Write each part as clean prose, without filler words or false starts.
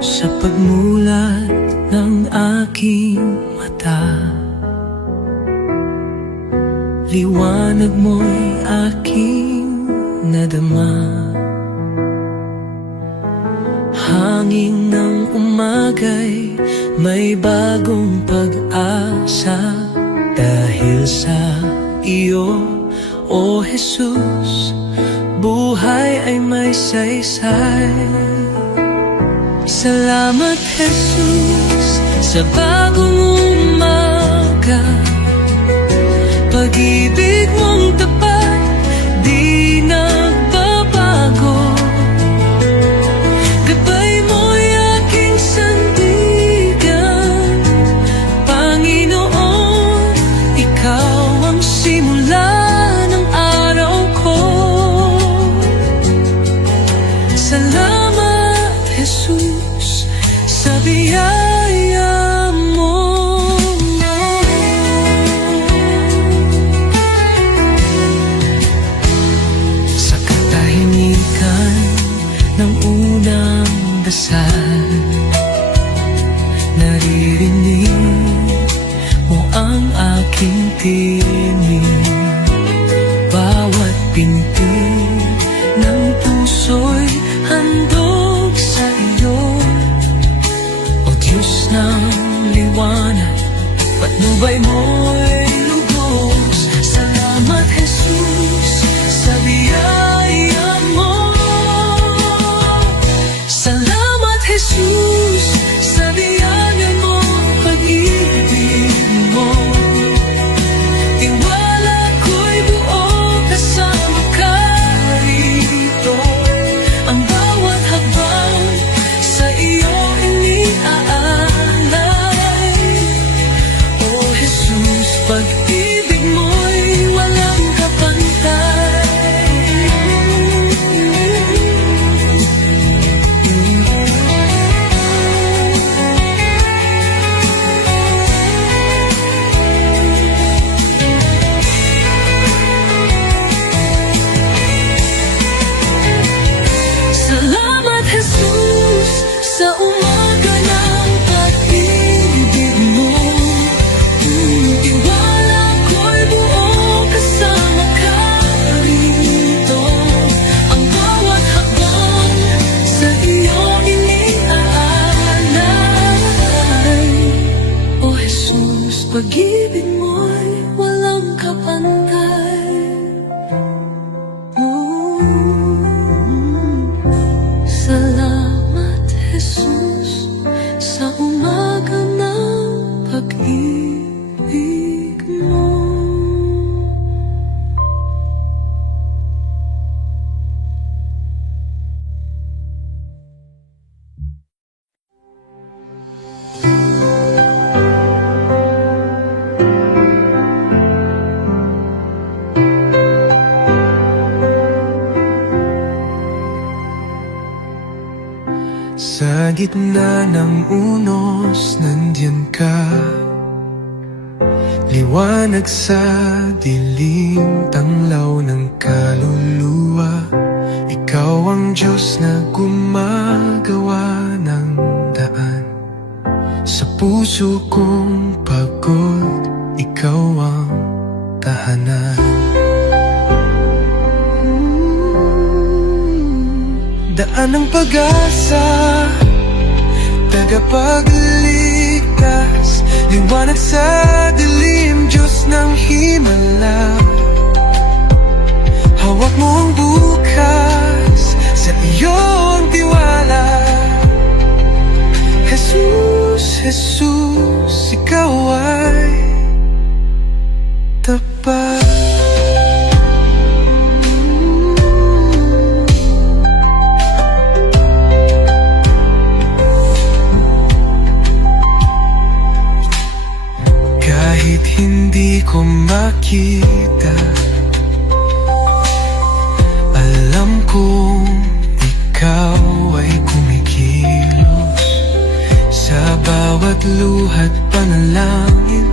sa pagmulat ng aking mata. Liwanag mo'y aking nadama. Hangin ng umaga'y may bagong pag-asa. Dahil sa iyo, O Jesus, buhay ay may saysay. Salamat Jesus sa bagong umaga. Pag-ibig mong tapat, di nagbabago. Gabay mo'y aking sandigan. Panginoon, ikaw ang simula ng araw ko. Salamat Jesus sa biyaya mo. Sa katahimikan ng unang dasal, naririnig mo ang aking tinig. Bawat pinti ng puso'y handog sa iyo. O Diyos ng liwanag, patnubay mo'y lubos. Salamat Jesus sa biyaya mo. Salamat Jesus sa biyaya mo, pag-ibig mo. Tiwala ko'y buo kasama ka rito. Ang bawat hakbang sa iyo iniaalay. O Jesus, pag-ibig mo'y walang kapantay. Salamat Jesus sa umaga ng pag-ibig mo. Tiwala ko'y buo kasama ka rito. Ang bawat hakbang sa iyo iniaalay. O Jesus, pag-ibig mo'y walang kapantay. Salamat Jesus sa umaga ng pag-ibig mo. Sa gitna ng unos, nandiyan ka. Liwanag sa dilim, tanglaw ng kaluluwa. Ikaw ang Diyos na gumagawa ng daan. Sa puso kong pagod, ikaw ang tahanan. Daan ng pag-asa, tagapagligtas. Liwanag sa dilim, Diyos ng himala. Hawak mo ang bukas, sa iyo ang tiwala. Jesus, Jesus, ikaw ay tapat. Kahit hindi ko makita, alam kong ikaw ay kumikilos. Sa bawat luha't panalangin,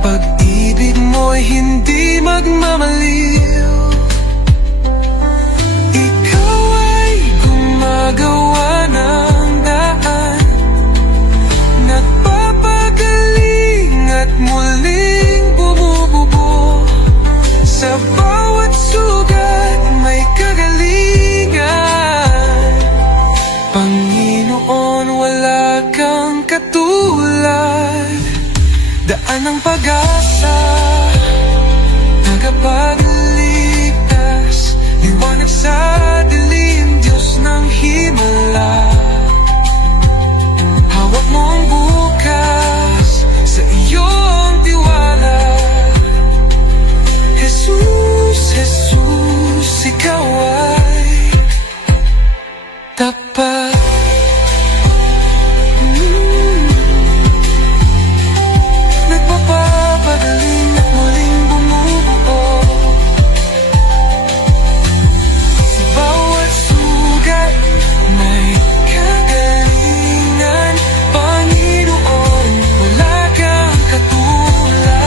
pag-ibig mo'y hindi magmamaliw. Ikaw ay gumagawa sa dilim, Diyos ng himala. Hawak mo ang bukas, sa iyong tiwala. Jesus, Jesus, ikaw ay tapat. Nagpapapagaling at muling bumubuo. Sa bawat sugat may kagalingan, Panginoon, wala kang katulad.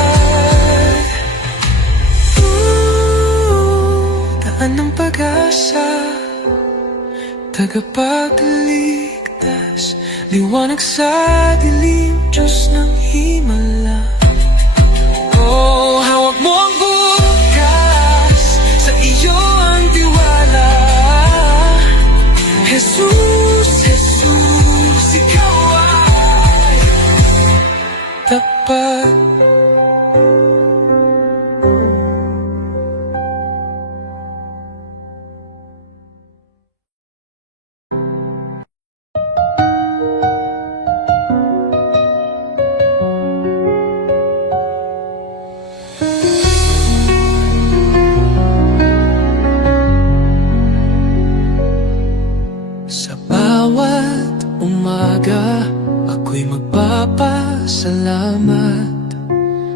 Daan ng pag-asa, tagapagligtas, liwanag sa dilim, Diyos ng himala. Oh, hawak mo ang bukas, sa iyo ang tiwala. Jesus, Jesus, ikaw ay tapat. Sa bawat umaga, ako'y magpapasalamat.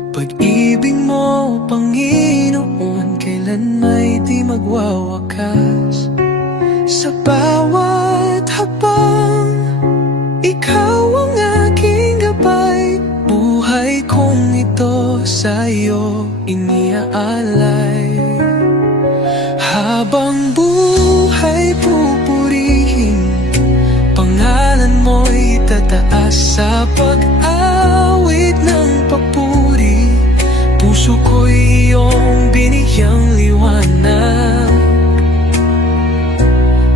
Pag-ibig mo, Panginoon, kailan may di magwawakas. Sa bawat habang, ikaw ang aking gabay. Buhay kong ito sa iyo iniaalay. Habang buhay pupurihin, pangalan mo'y tataas. Sa pag-awit ng papuri, puso ko'y iyong binigyang liwanag.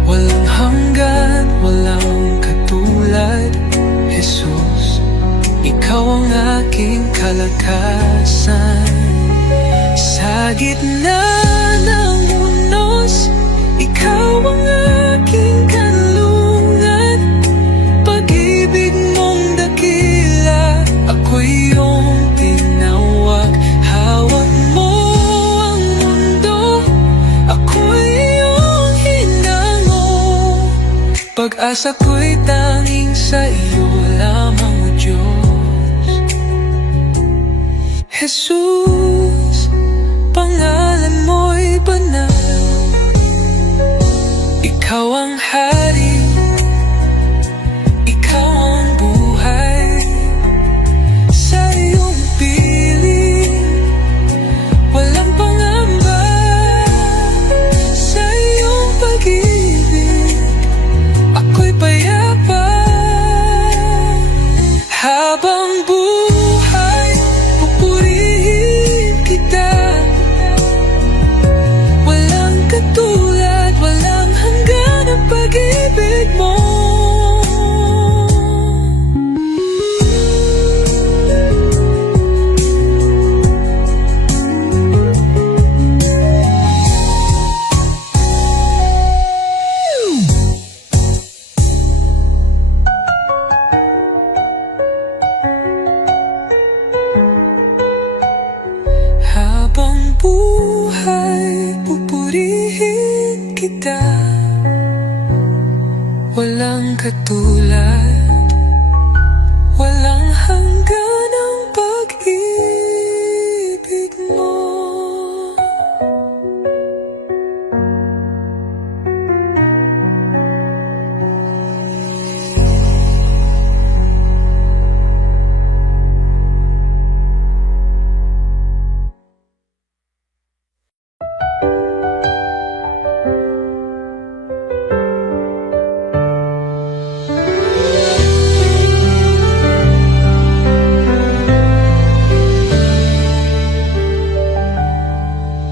Walang hanggan, walang katulad, Jesus, ikaw ang aking kalakasan. Sa gitna ng unos, ikaw ang aking kanlungan. Pag-ibig mong dakila, ako'y iyong tinawag. Hawak mo ang mundo, ako'y iyong hinango. Pag-asa ko'y tanging sa iyo lamang, O Diyos. Jesus, pangalan mo'y banal. Ikaw ang hari, ikaw ang buhay. Sa iyong piling, walang pangamba. Sa iyong pag-ibig, ako'y payapa. Habang buhay, pupurihin kita. Walang katulad, walang hanggan ang pag-ibig mo. Habang buhay, pupurihin kita. Walang katulad, walang hanggan ang pag-ibig mo.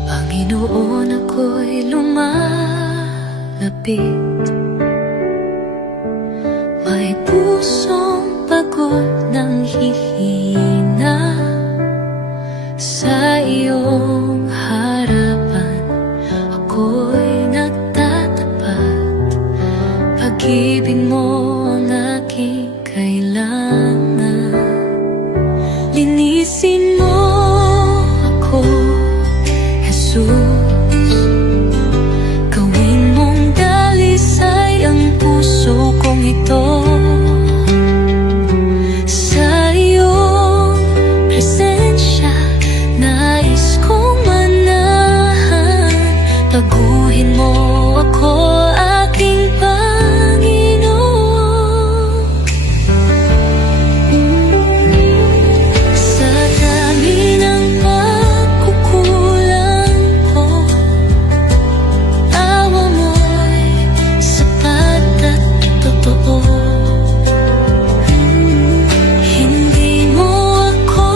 Panginoon, ako'y lumalapit. May pusong pagod ng hihina. Sa iyong harapan, ako'y nagtatapos. pag-ibig mo ang aking kailangan. Linisin mo ako, Jesus. Gawin mong dalisay ang puso kong ito. Sa iyong presensya, nais kong manahan. Baguhin mo ako, aking Panginoon. Sa dami ng pagkukulang ko, awa mo'y sapat at totoo. Hindi mo ako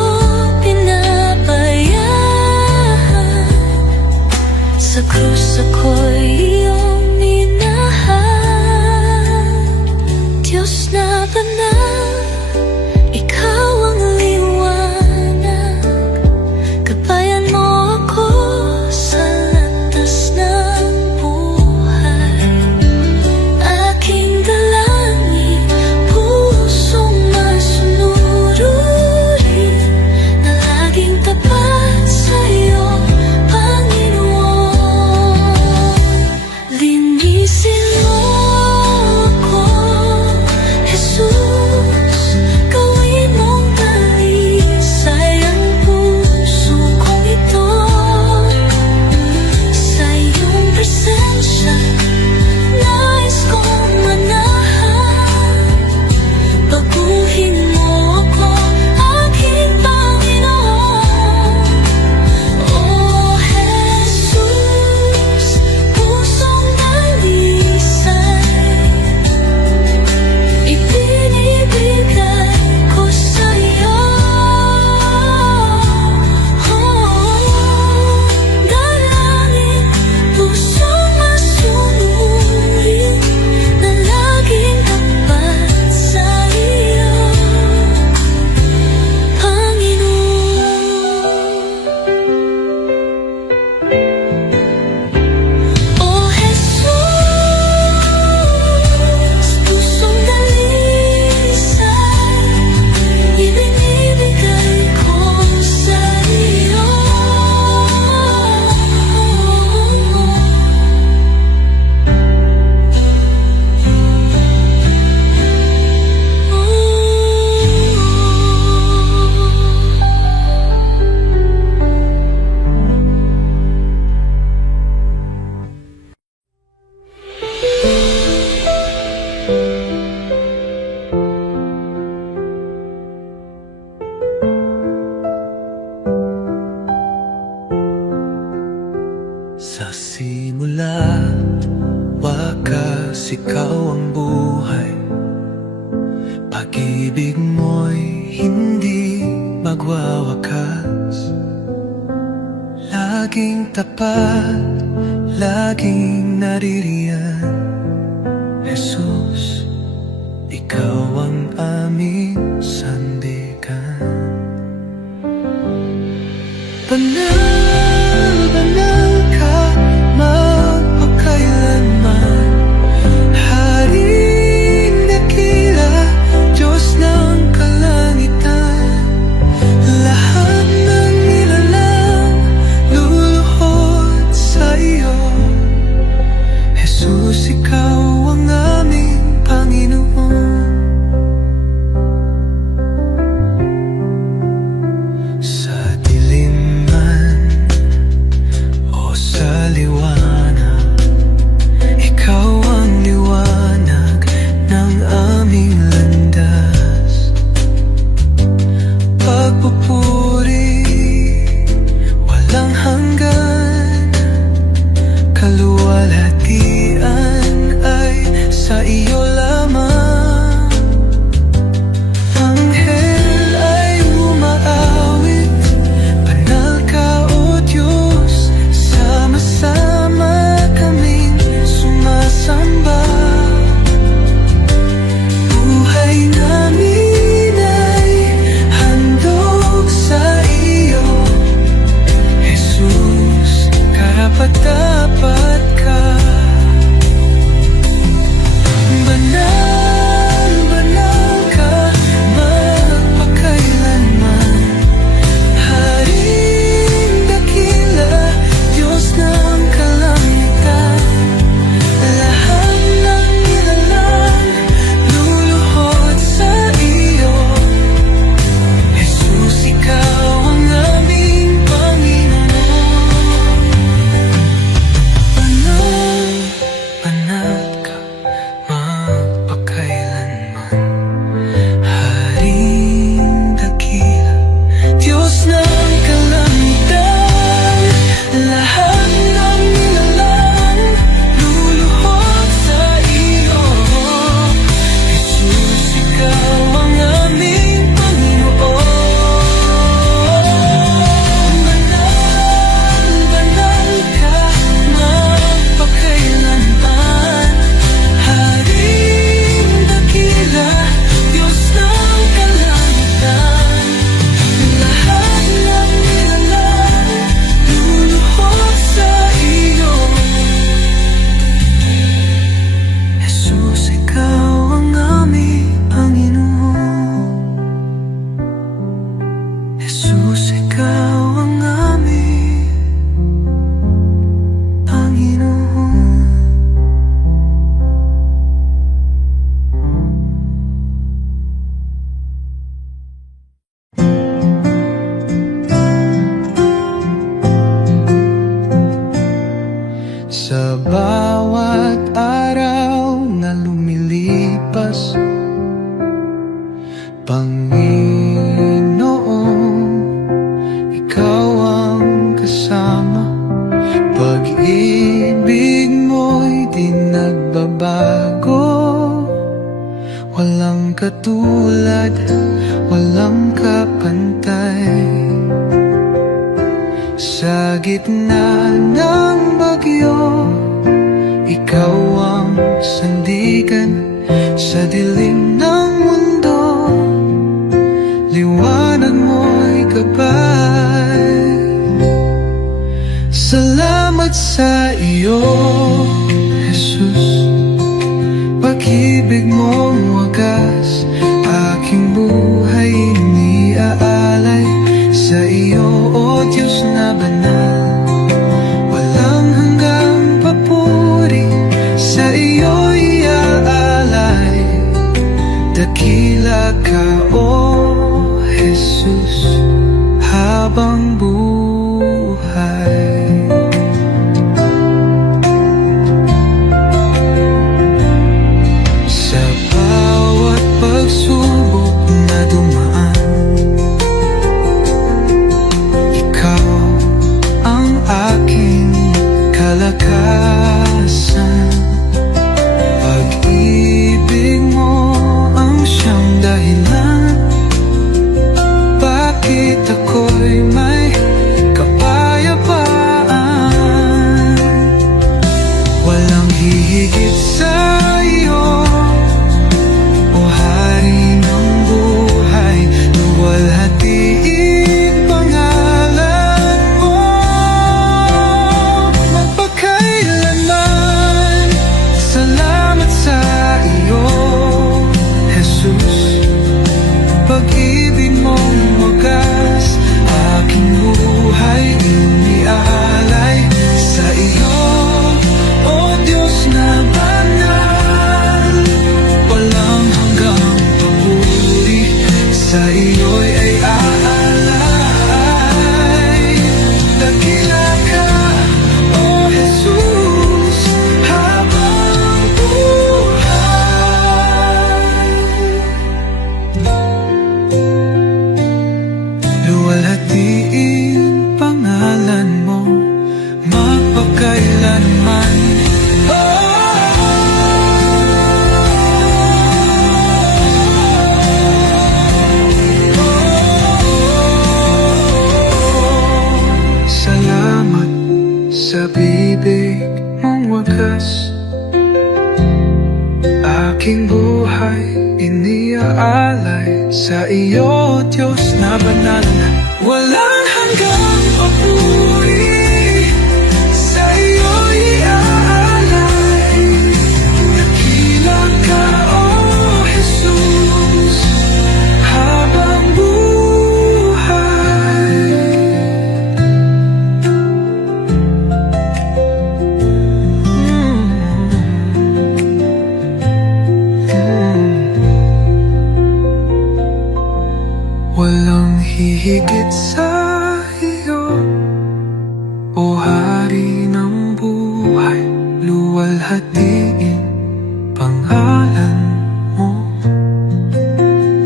pinabayaan. Sa krus ako'y iyong minahal. Diyos na banal, ikaw ang liwanag. Gabayan mo ako sa landas ng buhay. Aking dalangin, pusong masunurin, na laging tapat sa'yo, Panginoon. Linisin mo ako, Jesus. Gawin mong dalisay ang puso kong ito. Sa iyong presensya, nais kong manahan. Baguhin mo ako, aking Panginoon. Oh Jesus, pusong dalisay, ibinibigay ko sa'yo. Dalangin, pusong masunurin, na laging tapat sa'yo, Panginoon. Oh Jesus, pusong dalisay, ibinibigay ko sa iyo. Sa simula, wakas ikaw ang buhay. Pag-ibig mo'y hindi magwawakas. Laging tapat, laging naririyan. Jesus, ikaw ang aming sandigan. Banal, banal ka, magpakailanman. Haring dakila, Diyos ng kalangitan. Lahat ng nilalang luluhod sa iyo. Jesus, katulad, walang kapantay. Sa gitna ng bagyo, ikaw ang sandigan. Sa dilim ng mundo, liwanag mo'y gabay. Salamat sa iyo, Jesus. Pag-ibig mong wagas, aking buhay iniaalay. Sa iyo, O Diyos na banal, walang hanggang papuri. Sa iyo iaalay, dakila ka, O Jesus, habang buhay. Sa bawat pagsubok na dumaan, ikaw ang aking kalakasan. Pag-ibig mo ang siyang dahilan, bakit ako'y may kapayapaan. Walang hihigit sa iyo, O Hari ng buhay. Luwalhatiin pangalan mo magpakailanman. Salamat sa iyo, Jesus. Pag-ibig mong wagas, aking buhay iniaalay. Sa iyo, O Diyos na banal, walang hanggang papuri. Sa iyo'y ay aalay. Dakila ka, O Jesus, habang buhay. Luwalhatiin pangalan mo magpakailanman. Salamat sa bibig mong wagas, aking buhay iniaalay. Sa iyo, Diyos na banal, walang hanggang papuri. Sa iyo iaalay, dakila ka, O Jesus, habang buhay. Walang hihigit sa iyo, O Hari ng buhay. Luwalhatiin pangalan mo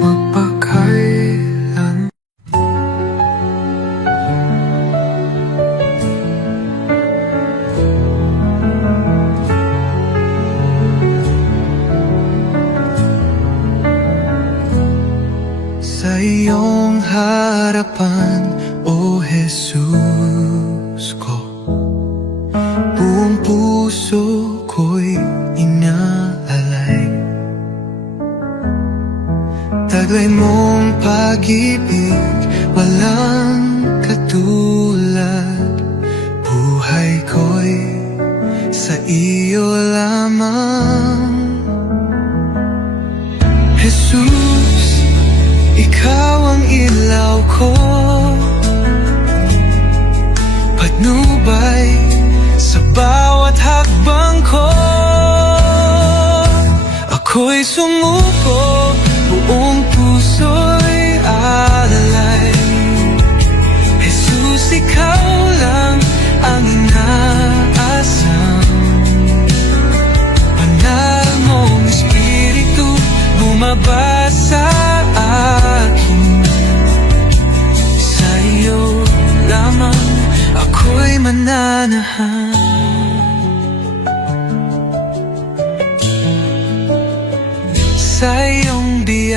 magpakailan. Sa iyong harapan, O Jesus ko, buong puso ko'y inaalay. Taglay mong pag-ibig, walang katulad. Buhay ko'y sa iyo lamang. Jesus, ikaw ang ilaw ko, patnubay sa bawat hakbang ko. Ako'y sumuko, buong puso'y alalay. Jesus, ikaw lang ang inaasam. Banal mong Espiritu bumaba sa akin. Sa iyo lamang ako'y mananahan. Sa iyong biyaya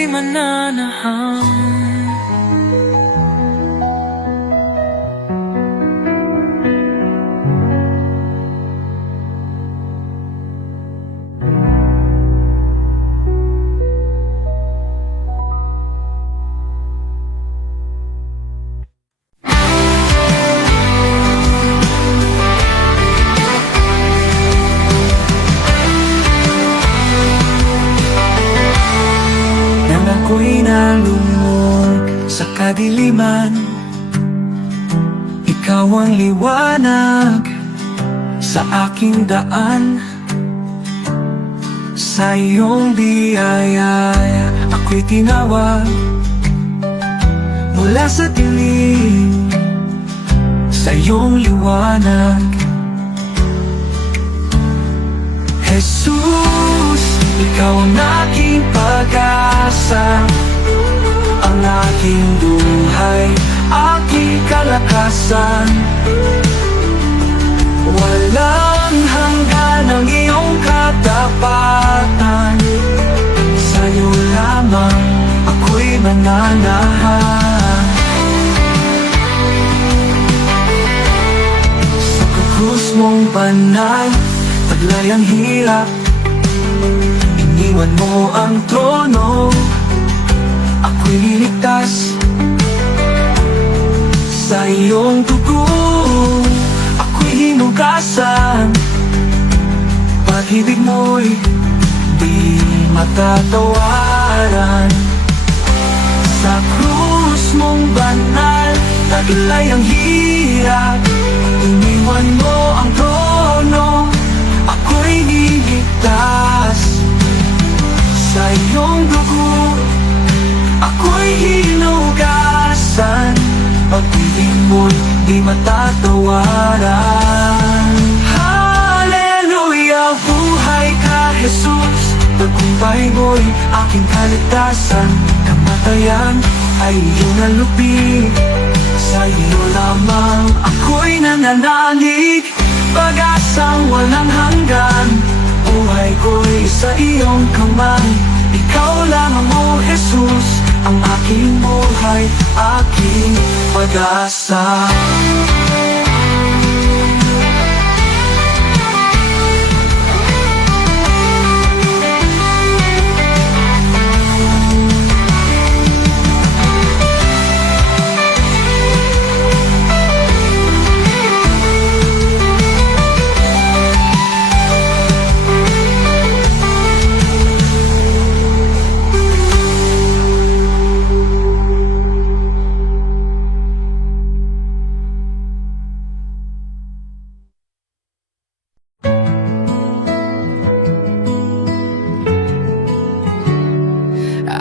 ako'y mananahang. Nang ako'y nalulog sa kadiliman, ikaw ang liwanag sa aking daan. Sa iyong biyaya ako'y tinawag mula sa dilim, sa iyong liwanag. Jesus, ikaw ang aking pag-asa, ang aking buhay, aking kalakasan. Walang hanggan ang iyong katapatan, sa'yo lamang ako'y mananahan. Sa krus mong banal, taglay ang hirap, iniwan mo ang trono, ako'y niligtas. Sa iyong dugo, ako'y hinugasan. Pag-ibig mo'y di matatawaran. Sa krus mong banal, taglay ang hirap, iniwan mo ang trono, ako'y niligtas. Sa iyong dugo, ako'y hinugasan. Pag-ibig mo'y di matatawaran. Hallelujah, buhay ka Jesus, tagumpay mo'y aking kaligtasan. Kamatayan ay iyong nalupi, sa iyo lamang ako'y nananalig. Pag-asang walang hanggan, buhay ko'y sa iyong kamay. Ikaw lamang, O Jesus, ang aking buhay, aking pag-asa.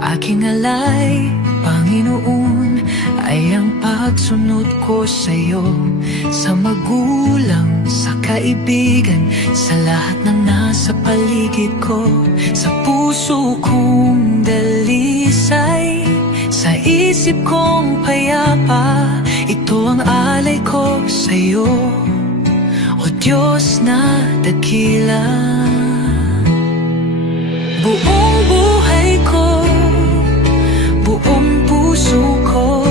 Aking alay, Panginoon, ay ang pagsunod ko sa'yo. Sa magulang, sa kaibigan, sa lahat ng nasa paligid ko. Sa puso kong dalisay, sa isip kong payapa, ito ang alay ko sa'yo, O Diyos na dakila. Buong buhay ko, buong puso ko,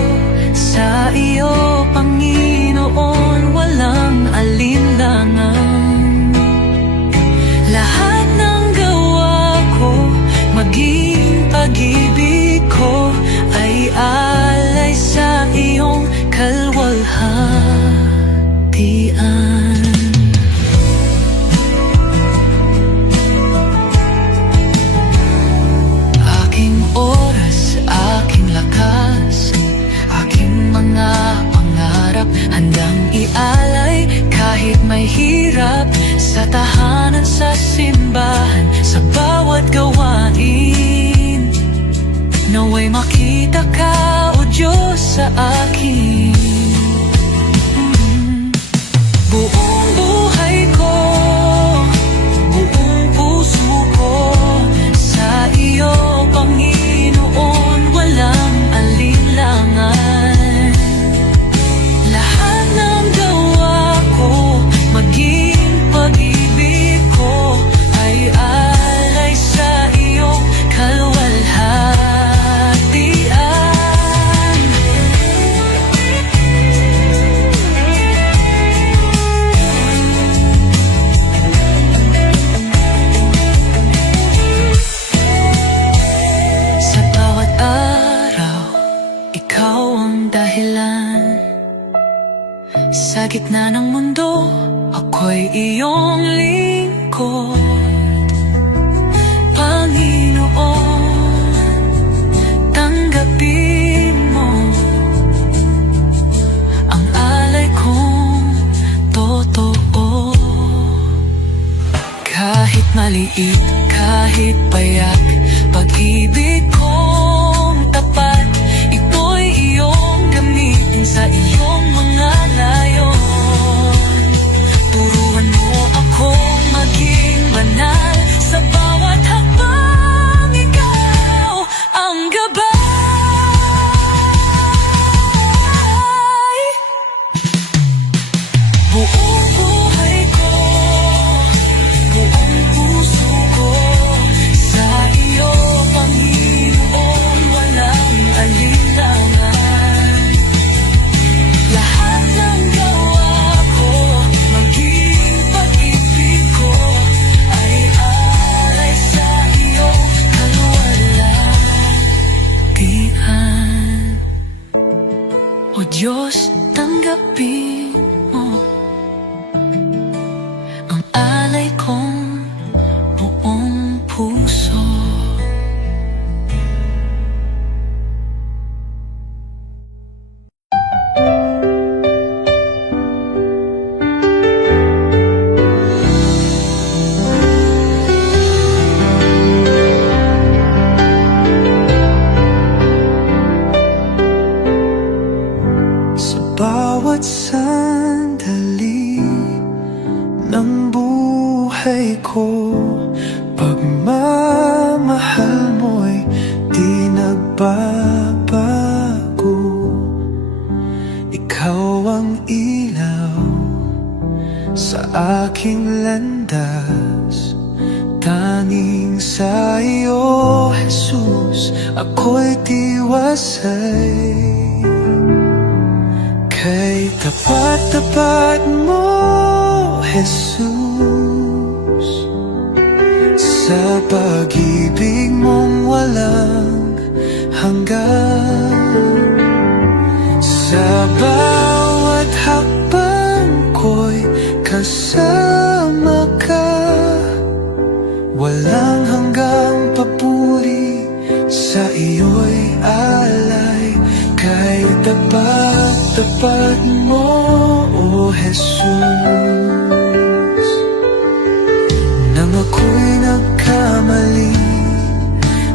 sa iyo, Panginoon, walang alinlangan. Lahat ng gawa ko, maging pag-ibig ko, ay alay sa iyong kalwalhatian. Handang ialay kahit may hirap, sa tahanan, sa simbahan, sa bawat gawain. Naway makita ka, O Diyos, sa akin. Buong buhay ko, buong puso ko, sa iyo, Panginoon, walang alinlangan. Maging pag-ibig ko ay alay sa iyong kalwalhatian. gitna ng mundo, ako'y iyong lingkod. Panginoon, tanggapin mo ang alay kong totoo. Kahit maliit, kahit payak, pag-ibig kong tapat, ito'y iyong gamitin sa iyong mga layon. Turuan mo akong maging banal, sa bawat hakbang ikaw ang gabay. Buong buhay ko, buong puso ko, sa iyo, Panginoon, walang alinlangan. Lahat ng gawa ko, maging pag-ibig ko, ay alay sa iyong kaluwalhatian. O Diyos, tanggapin mo ang alay kong buong puso. Sa bawat sandali ng buhay ko, pagmamahal mo'y di nagbabago. Ikaw ang ilaw sa aking landas, tanging sa iyo, Jesus, ako'y tiwasay. Kay tapat-tapat mo, Jesus, sa pag-ibig mong walang hanggan. Sa bawat hakbang ko'y kasama ka, walang hanggang papuri, sa iyo'y alay. Kay tapat-tapat mo, O Jesus, nang ako'y nagkamali,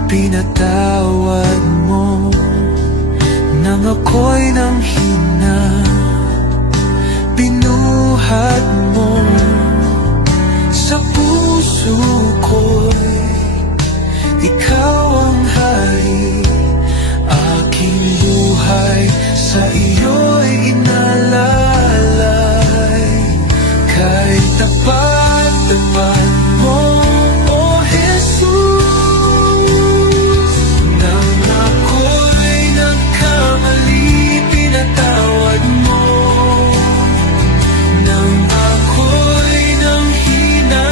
pinatawad mo. Nang ako'y nanghina, binuhat mo. Sa puso ko'y ikaw ang hari, aking buhay sa iyo'y inalalay. Kay tapat-tapat mo, O Jesus, nang ako'y nagkamali, pinatawad mo. Nang ako'y nanghina,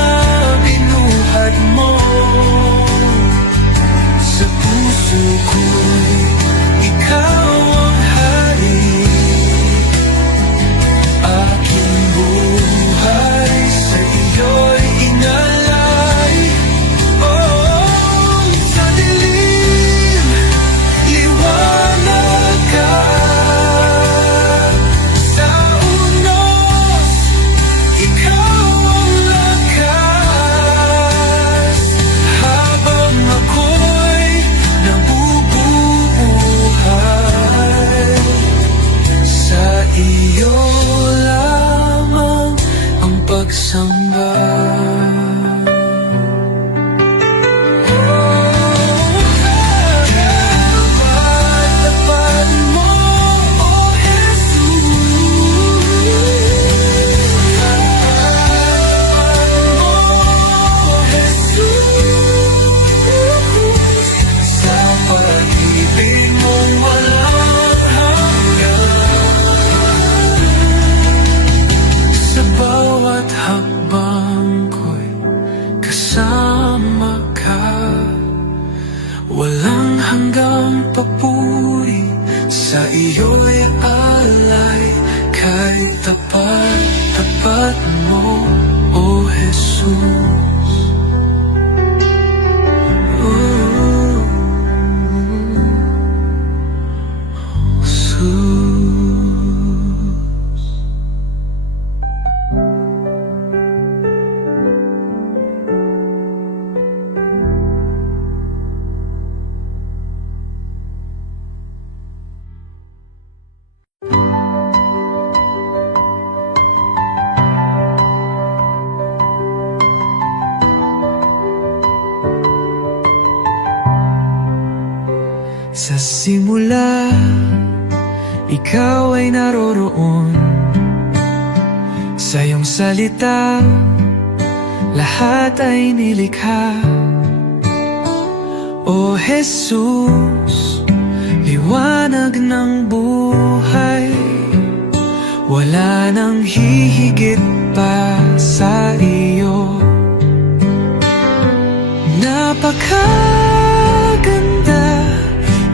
binuhat Sa simula, ikaw ay naroroon. Sa iyong salita, lahat ay nilikha. O Jesus, liwanag ng buhay, wala nang hihigit pa sa iyo. Napakaganda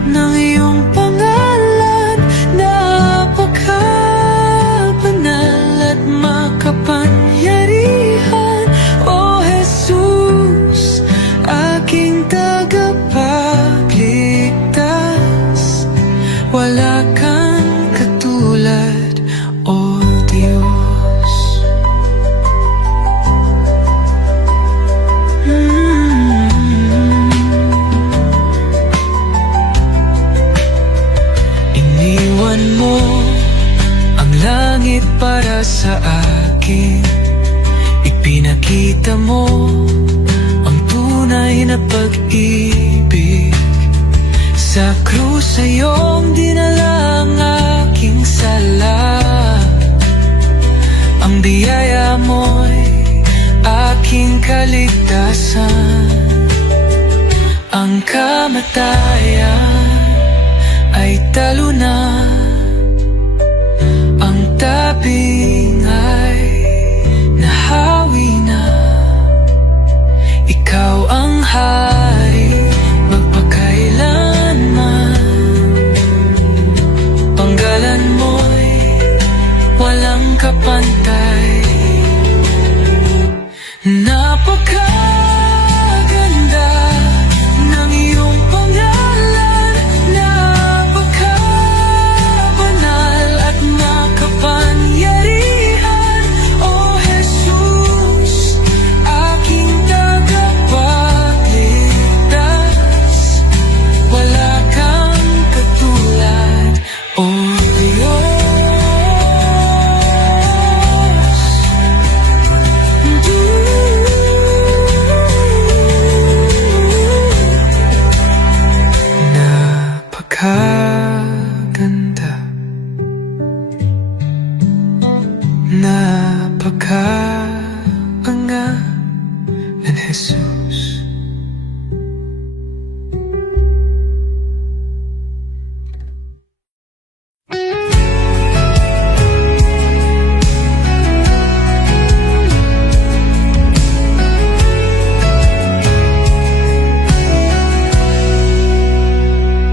ng iyong pangalan, napakabanal at makapangyarihan. O Jesus, aking tagapagligtas, wala kang katulad, O Diyos. Iniwan mo ang langit para sa akin, ipinakita mo ang tunay na pag-ibig. Sa krus ay iyong dinala ang aking sala. Ang biyaya mo'y aking kaligtasan. Ang kamatayan ay talo na, ang taping ay nahawi na. Ikaw ang hari magpakailanman. Panggalan mo'y walang kapantay. Napakaganda ng iyong pangalan, napakabanal at makapangyarihan. O Jesus, aking tagapagligtas, wala kang katulad, O Diyos. Napakaganda, napakapangalan, Jesus.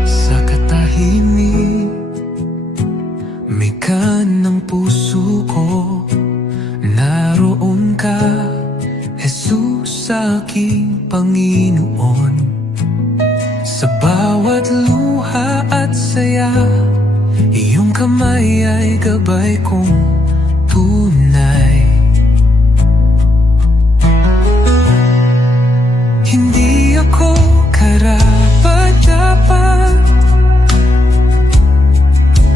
Sa katahimik, mikan ng puso ko, naroon ka, Jesus, aking Panginoon. Sa bawat luha at saya, iyong kamay ay gabay kong tunay. Hindi ako karapat-dapat,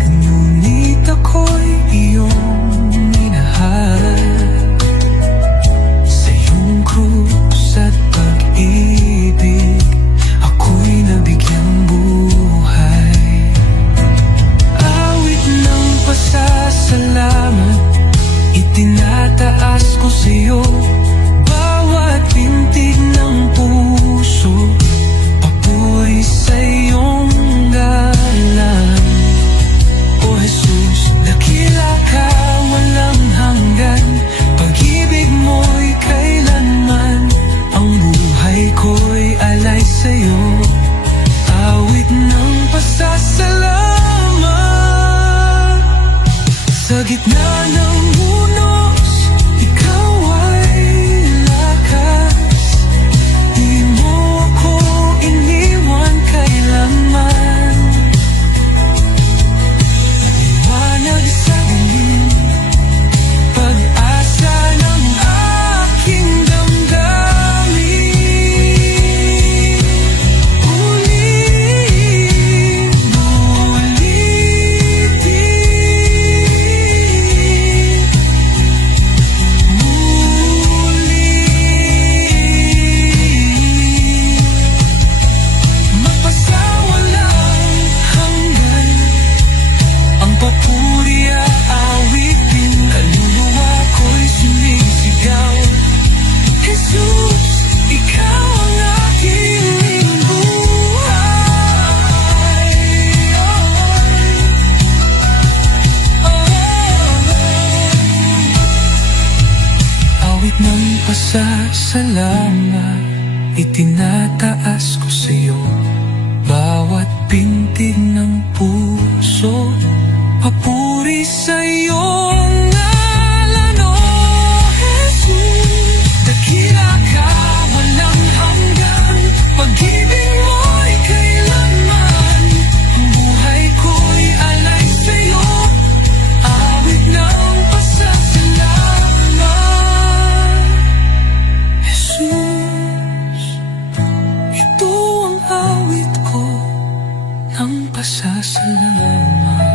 ngunit ako'y iyong minahal. Sa iyong krus at pag-ibig, ako'y nabigyang buhay. Awit ng pasasalamat, itinataas ko sa iyo. Bawat pintig ng puso, papuri sa iyong Itinataas ko sa'yo bawat pintig ng puso. Papuri sa'yo ang ngalan, O Jesus. Dakila ka, walang hanggan, pag-ibig mo'y kailanman. Ang buhay ko'y alay sa'yo, awit ng pasasalamat. Jesus, ito ang awit ko ng pasasalamat.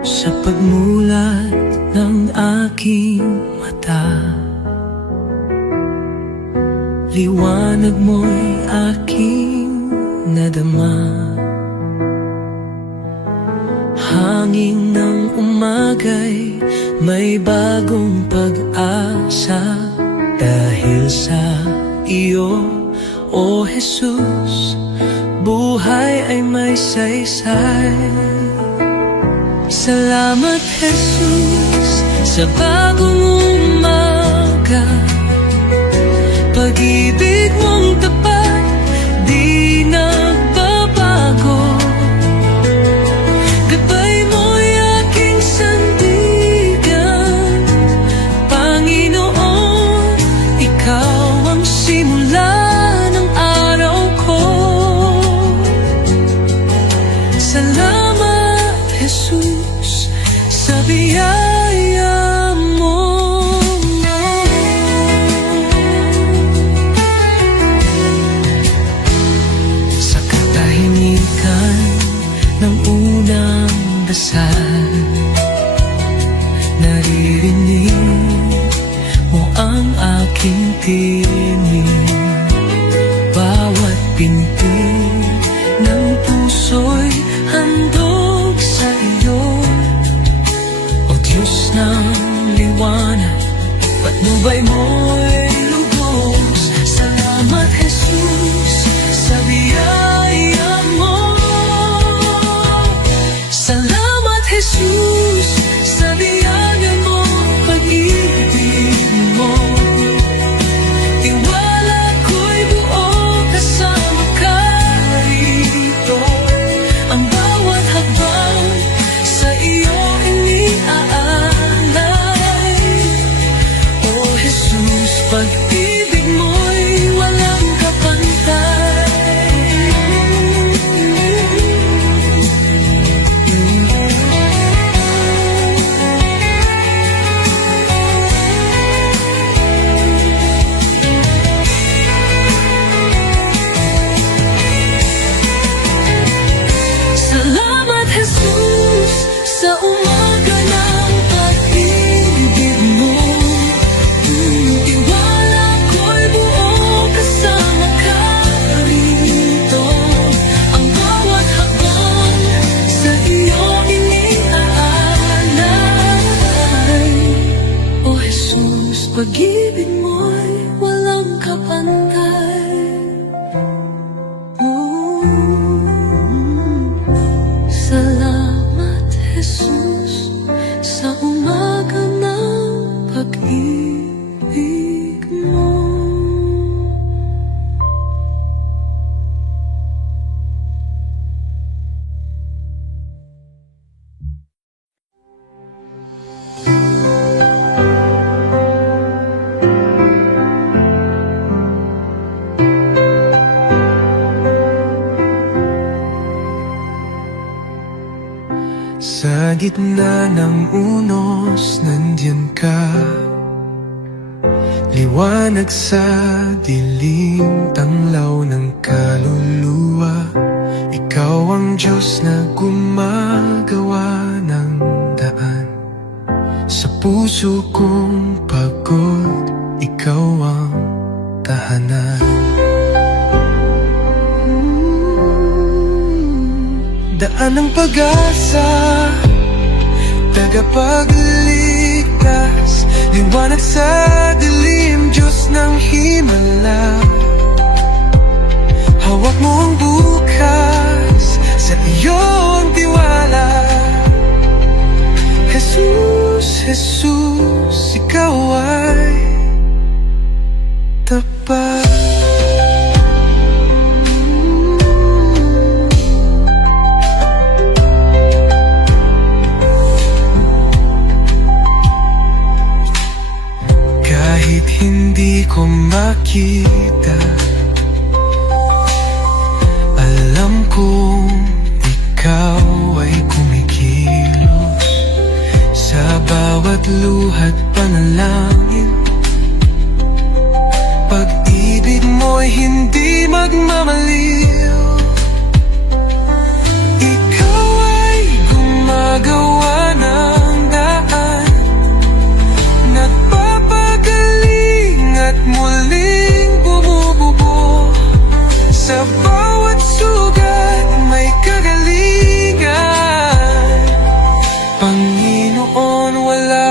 Sa pagmulat ng aking mata, liwanag mo'y aking nadama. Hangin ng umagay, may bagong pag-asa. Dahil sa iyo, O Jesus, buhay ay may saysay. Salamat, Jesus, sa bagong umaga. Pag-ibig mong tapat, di nagbabago. Gabay mo'y aking sandigan. Panginoon, ikaw ang simula ng araw ko. Salamat, Jesus, sa biyaya mo. Sa katahimikan ng unang dasal, naririnig mo ang aking tinig. Bawat pintig ng puso'y handog sa iyo. O Diyos ng liwanag, patnubay mo'y lubos. Salamat, Jesus, sa biyaya mo. Salamat, Jesus, sa biyaya mo, pag-ibig mo. Tiwala ko'y buo kasama ka rito. Ang bawat hakbang sa iyo iniaalay. O Jesus, pag-ibig mo'y walang kapantay. Salamat, Jesus, sa umaga ng pag-ibig mo. Tiwala ko'y buo kasama ka rito. Ang bawat hakbang sa iyo iniaalay. O Jesus, pag-ibig mo'y walang kapantay. Salamat, Jesus, sa umaga ng pag-ibig mo. Sa gitna ng unos, nandyan ka. Liwanag sa dilim, tanglaw ng kaluluwa. Ikaw ang Diyos na gumagawa ng daan. Sa puso kong pagod, ikaw ang tahanan. Daan ng pag-asa, tagapagligtas, liwanag sa dilim, Diyos ng himala. Hawak mo ang bukas, sa iyo ang tiwala. Jesus, Jesus, ikaw ay tapat. Kahit hindi ko makita, alam kong ikaw ay kumikilos. Sa bawat luha't panalangin, pag-ibig mo'y hindi magmamaliw. Ikaw ay gumagawa ng daan, nagpapagaling at muling bumubuo. Sa bawat sugat may kagalingan, Panginoon, wala